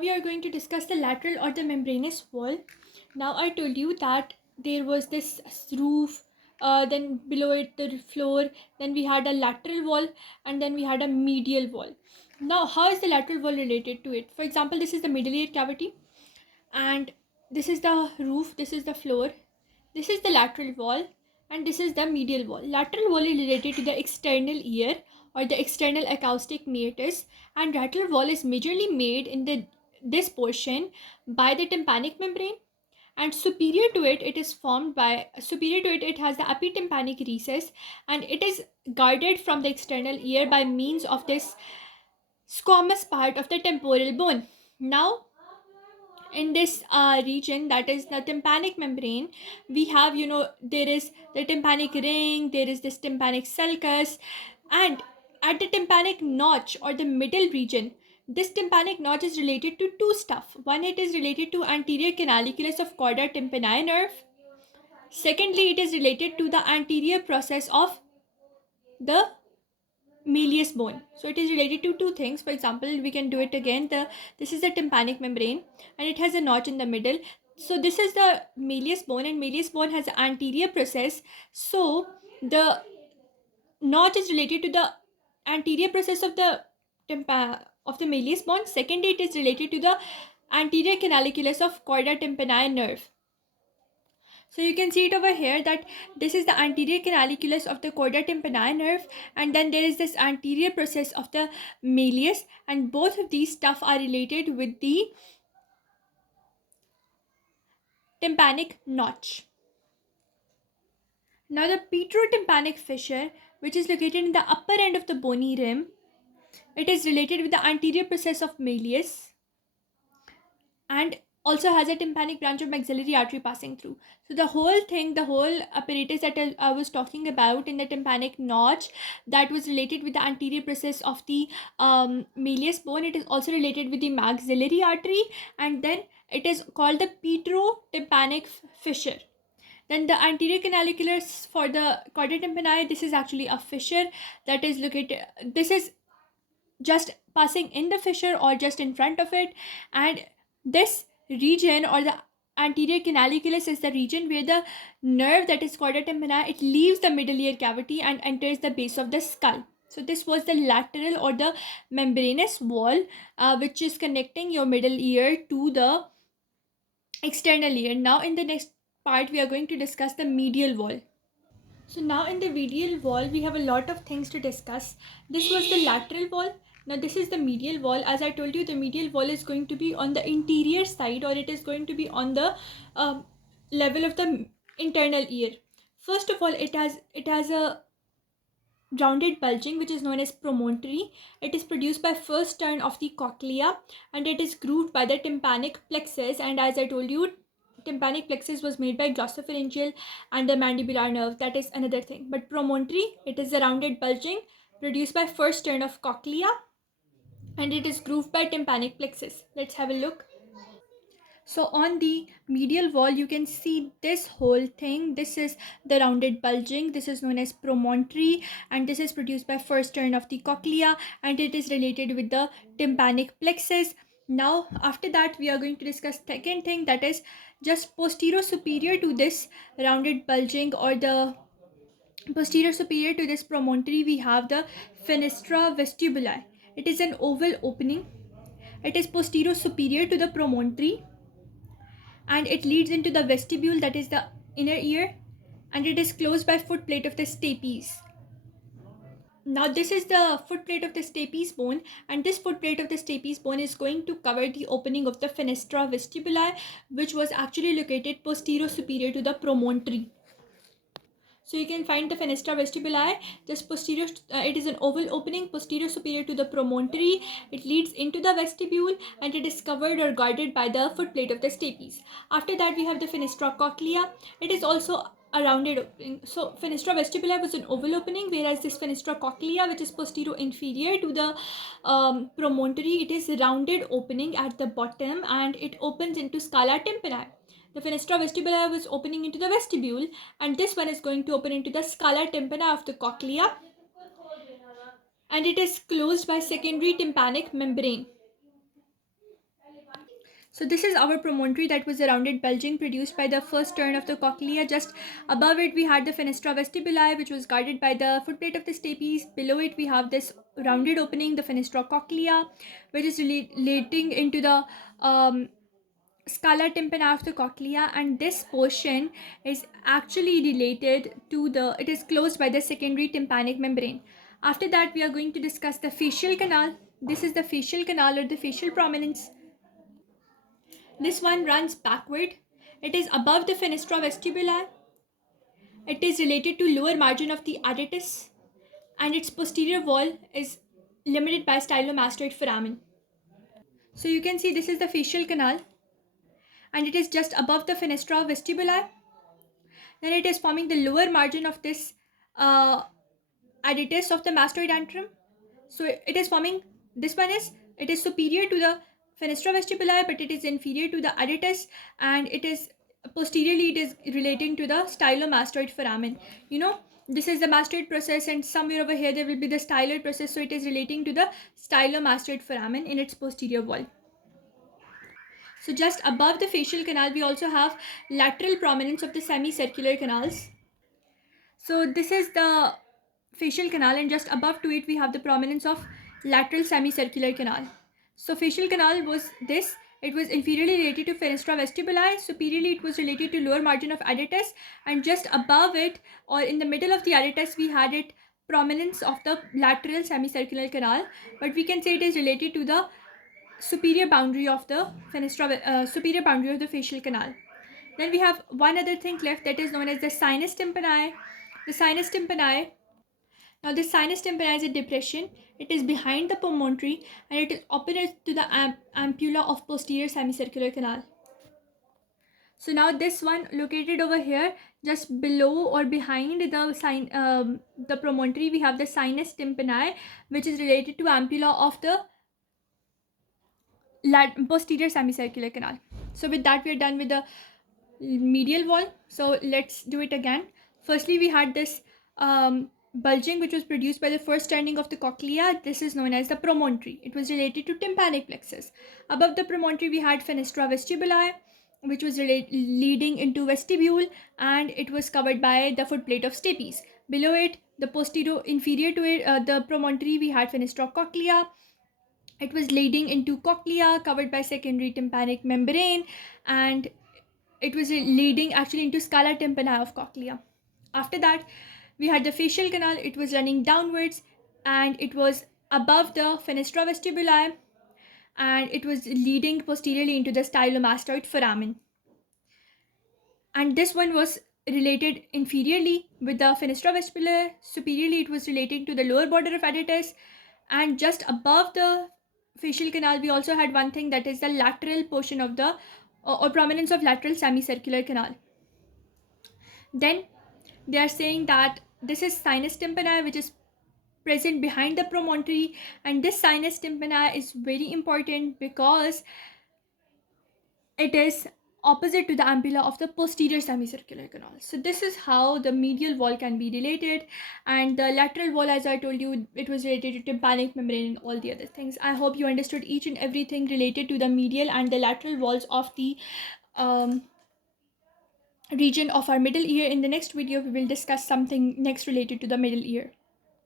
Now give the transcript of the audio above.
We are going to discuss the lateral or the membranous wall. Now I told you that there was this roof, then below it the floor, then we had a lateral wall, and then we had a medial wall. Now how is the lateral wall related to it? For example, this is the middle ear cavity, and this is the roof, this is the floor, this is the lateral wall, and this is the medial wall. Lateral wall is related to the external ear or the external acoustic meatus, and lateral wall is majorly made in the this portion by the tympanic membrane, and superior to it, it has the epitympanic recess, and it is guarded from the external ear by means of this squamous part of the temporal bone. Now in this region, that is the tympanic membrane, we have, there is the tympanic ring, there is this tympanic sulcus, and at the tympanic notch or the middle region, this tympanic notch is related to two stuff. One, it is related to anterior canaliculus of chorda tympani nerve. Secondly, it is related to the anterior process of the Malleus bone. So it is related to two things. For example, we can do it again. This is the tympanic membrane, and it has a notch in the middle. So this is the Malleus bone, and Malleus bone has an anterior process. So the notch is related to the anterior process of the Malleus bone. Secondly, it is related to the anterior canaliculus of chorda tympani nerve. So you can see it over here that this is the anterior canaliculus of the chorda tympani nerve, and then there is this anterior process of the malleus, and both of these stuff are related with the tympanic notch. Now the petrotympanic fissure, which is located in the upper end of the bony rim, it is related with the anterior process of malleus, and also has a tympanic branch of maxillary artery passing through. So the whole thing, the whole apparatus that I was talking about in the tympanic notch, that was related with the anterior process of the malleus bone, it is also related with the maxillary artery, and then it is called the petrotympanic fissure. Then the anterior canaliculus for the chorda tympani, this is actually a fissure that is located, this is just passing in the fissure or just in front of it, and this region or the anterior canaliculus is the region where the nerve that is chorda tympani, it leaves the middle ear cavity and enters the base of the skull. So this was the lateral or the membranous wall, which is connecting your middle ear to the external ear. Now in the next part, we are going to discuss the medial wall. So now in the medial wall, we have a lot of things to discuss. This was the lateral wall. Now this is the medial wall. As I told you, the medial wall is going to be on the interior side, or it is going to be on the level of the internal ear. First of all, it has a rounded bulging which is known as promontory. It is produced by first turn of the cochlea, and it is grooved by the tympanic plexus, and as I told you, tympanic plexus was made by glossopharyngeal and the mandibular nerve. That is another thing. But promontory, it is a rounded bulging produced by first turn of cochlea, and it is grooved by tympanic plexus. Let's have a look. So on the medial wall, you can see this whole thing. This is the rounded bulging. This is known as promontory, and this is produced by first turn of the cochlea, and it is related with the tympanic plexus. Now after that, we are going to discuss second thing, that is just posterior superior to this rounded bulging or the posterior superior to this promontory, we have the fenestra vestibuli. It is an oval opening. It is posterior superior to the promontory, and it leads into the vestibule, that is the inner ear, and it is closed by foot plate of the stapes. Now this is the foot plate of the stapes bone, and this foot plate of the stapes bone is going to cover the opening of the fenestra vestibuli, which was actually located posterior superior to the promontory. So you can find the fenestra vestibuli just posterior, it is an oval opening posterior superior to the promontory. It leads into the vestibule, and it is covered or guarded by the foot plate of the stapes. After that, we have the fenestra cochlea. It is also a rounded opening. So fenestra vestibuli was an oval opening, whereas this fenestra cochlea, which is posterior inferior to the promontory, it is a rounded opening at the bottom, and it opens into scala tympani. The fenestra vestibuli was opening into the vestibule, and this one is going to open into the scala tympani of the cochlea, and it is closed by secondary tympanic membrane. So this is our promontory, that was a rounded bulging produced by the first turn of the cochlea. Just above it we had the fenestra vestibuli, which was guarded by the footplate of the stapes. Below it we have this rounded opening, the fenestra cochlea, which is relating into the scala tympani of the cochlea, and this portion is actually related to the, it is closed by the secondary tympanic membrane. After that we are going to discuss the facial canal. This is the facial canal or the facial prominence. This one runs backward. It is above the fenestra vestibuli. It is related to lower margin of the adytus, and its posterior wall is limited by stylomastoid foramen. So you can see this is the facial canal, and it is just above the fenestra vestibuli. Then it is forming the lower margin of this uh, adytus of the mastoid antrum. So it is forming, this one is, it is superior to the fenestra vestibuli, but it is inferior to the adytus, and it is posteriorly, it is relating to the stylomastoid foramen. You know, this is the mastoid process, and somewhere over here there will be the styloid process, so it is relating to the stylomastoid foramen in its posterior wall. So just above the facial canal we also have lateral prominence of the semicircular canals. So this is the facial canal, and just above to it we have the prominence of lateral semicircular canal. So facial canal was this. It was inferiorly related to fenestra vestibuli, superiorly it was related to lower margin of adytus, and just above it or in the middle of the adytus we had it prominence of the lateral semicircular canal, but we can say it is related to the superior boundary of the superior boundary of the facial canal. Then we have one other thing left, that is known as the sinus tympani. The sinus tympani. Now, the sinus tympani is a depression. It is behind the promontory, and it is opposite to the ampulla of posterior semicircular canal. So now this one located over here, just below or behind the promontory, we have the sinus tympani, which is related to ampulla of the posterior semicircular canal. So with that we are done with the medial wall. So let's do it again. Firstly we had this bulging which was produced by the first turning of the cochlea. This is known as the promontory. It was related to tympanic plexus. Above the promontory we had fenestra vestibuli, which was leading into vestibule, and it was covered by the footplate of stapes. Below it, the posterior inferior to it, the promontory, we had fenestra cochlea. It was leading into cochlea, covered by secondary tympanic membrane, and it was leading actually into scala tympani of cochlea. After that, we had the facial canal. It was running downwards, and it was above the fenestra vestibuli, and it was leading posteriorly into the stylomastoid foramen. And this one was related inferiorly with the fenestra vestibuli. Superiorly, it was relating to the lower border of adytus, and just above the facial canal we also had one thing, that is the lateral portion of the or prominence of lateral semicircular canal. Then they are saying that this is sinus tympani, which is present behind the promontory, and this sinus tympani is very important because it is opposite to the ampulla of the posterior semicircular canal. So this is how the medial wall can be related, and the lateral wall, as I told you, it was related to tympanic membrane and all the other things. I hope you understood each and everything related to the medial and the lateral walls of the region of our middle ear. In the next video we will discuss something next related to the middle ear.